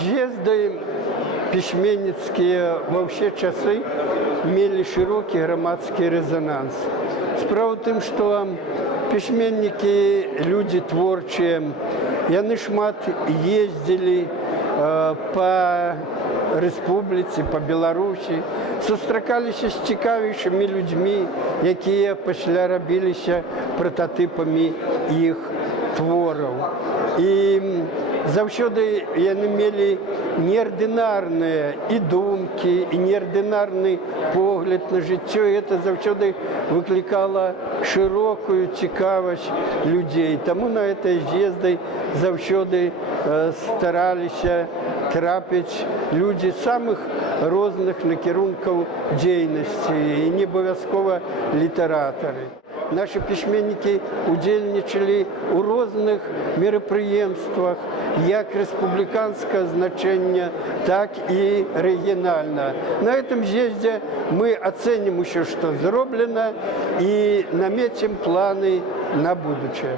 З'езды письменницкие во все часы имели широкий громадский резонанс. Справа в том, что письменники, люди творчие, яны шмат ездили по республицы, по Беларуси, сустракаліся з цікавейшымі людьми, якія пасля рабіліся прототипами іх твораў. І заўсёды яны мелі неординарныя і думкі, і неординарны погляд на жыццё, і это заўсёды выклікала шырокую цікавасць людзей. Таму на этой з'езды заўсёды стараліся трапіць людзі самых розных накірункаў дзейнасці, і не абавязкова літаратары. Наши письменники удзельнічалі ў розных мерапрыемствах, як республиканского значения, так и регионально. На этом съезде мы оценим еще, что сделано, и наметим планы на будущее.